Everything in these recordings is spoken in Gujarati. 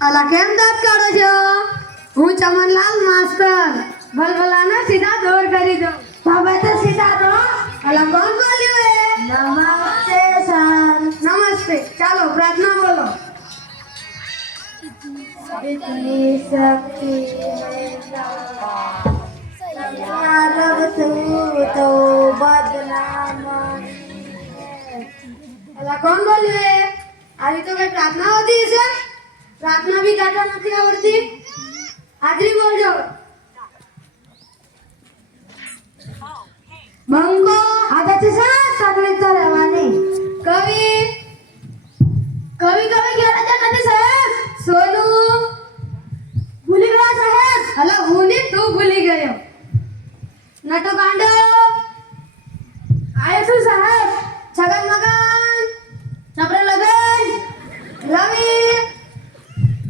અલા કેમ દાંત કાઢો છો હું ચમનલાલ માસ્ટર ભલભલાના સીધા દોર કરી દો બાબા તો સીધા દો અલા કોણ બોલ્યું એ નમસ્તે સર નમસ્તે ચાલો પ્રાર્થના બોલો इतनी शक्ति रब तू तो बदनाम અલા કોણ બોલ્યું એ આવી તો કઈ પ્રાર્થના હોતી છે પ્રાર્થના બી ગાતા નથી આવડતી હાજરી બોલજો બંકો આદત છે તકલીફ તો રહેવાની કવિ કવિ કવિ ક્યારે છે નથી સાહેબ સોનુ ભૂલી ગયા સાહેબ હલા હું નહીં તું ભૂલી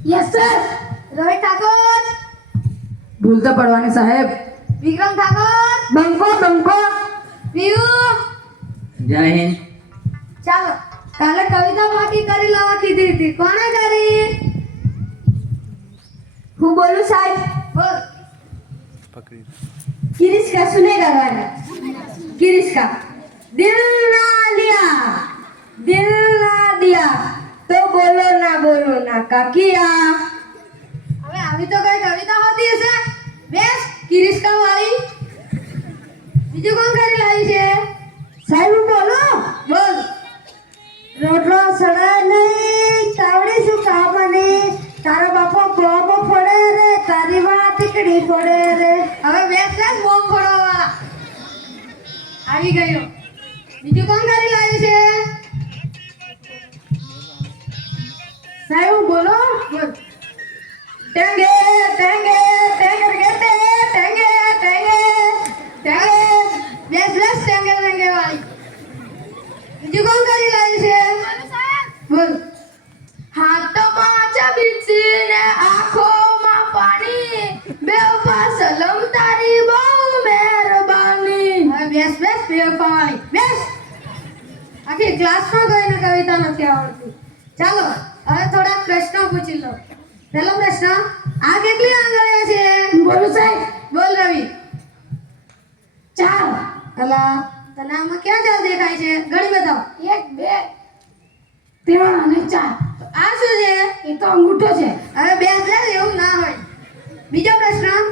યસ સર રોહિત ઠાકોર. ભૂલતા પડવાની સાહેબ. વિક્રમ ઠાકોર. બંકો બંકો. પીયુ. જય હિન્દ. ચાલો કાલે કવિતા બાકી કરી લાવવા કીધી હતી. કોણે કરી? હું બોલું સાહેબ? બોલ. પકડી કિરીશ કા સુનેગા ગાના કિરીશ કા દિલ ના લિયા. દિલ કાકિયા હવે આવી તો કઈ કવિતા હોતી હશે. બેસ કિરીશકા વાળી. બીજું કોણ કરી લાવી છે? સાહેબ બોલો? બોલ. રોટલો સડાય નહીં તાવડી શું કામ અને? તારો બાપો બોમ્બ ફોડે રે તારી વાત ટીકડી ફોડે રે. હવે બેસ બેસ બોમ્બ ફોડવા આવી ગયો. બીજું કોણ કરી લાવી છે? સાહેબ બોલો? ટેંગે ટેંગે ટેંગર ગેટે ટેંગે ટેંગે ટેંગે. બ્લેસ બેસ ટેંગે ટેંગે વાળી બીજું કોણ કરી લાવ્યું છે? બોલ હાથમાં ચબીચી ને આંખોમાં પાણી બેવફા સલમ તારી બહુ મહેરબાની. બેસ બેસ બેવફા વાળી બેસ. આખી ક્લાસમાં કોઈને કવિતા નથી આવડતી. ચાલો. હવે થોડા પ્રશ્નો પૂછી લો. પહેલો પ્રશ્ન આ કેટલી આંગળીઓ છે? બોલું સાહેબ. બોલ રવિ. ચાર. અલા તને આમાં ક્યાં ચાર દેખાય છે? ગણી બતાવો. એક બે ત્રણ અને ચાર. આ શું છે? એ તો અંગૂઠો છે. હવે બે હજાર એવું ના હોય. બીજો પ્રશ્ન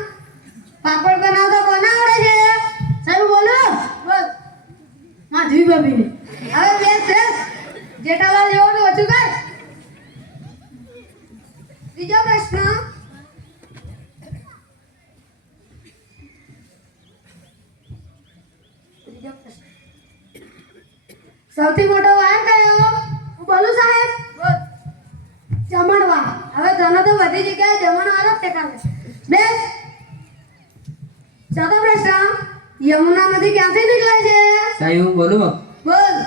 પાપડ બનાવતો કોને આવડે છે? સાહેબ બોલો. બોલ. માધવી ભાભીને હવે બે છે જેઠાલાલ જેવો ઓછું કર ત્રીજો પ્રશ્ન. ત્રીજો પ્રશ્ન. સૌથી મોટો વાર કયો? હું બોલું સાહેબ? જમણવાર. હવે તને તો બધી જગ્યાએ જમણવાર જ ટેકાવે બેસ. ચોથો પ્રશ્ન. યમુના નદી ક્યાંથી નીકળે છે? સાહેબ હું બોલું? બોલ.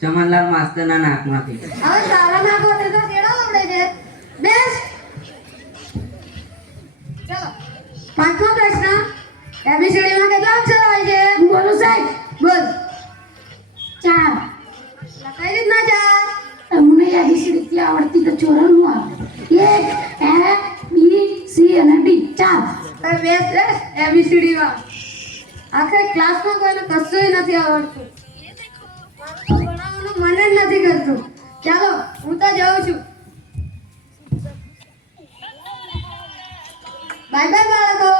ચમનલાલ માસ્તરના નાકમાંથી. હવે સારા નાક આવડતી આવે એક એ બી સી અને ડી ચાર. હવે બેસ બેસ એબીસીડી માં આખરે ક્લાસમાં કોઈને કશું નથી આવડતું. ભણાવવાનું મને જ નથી કરતું. ચાલો હું તો જાઉં છું. બાય બાય બાળકો.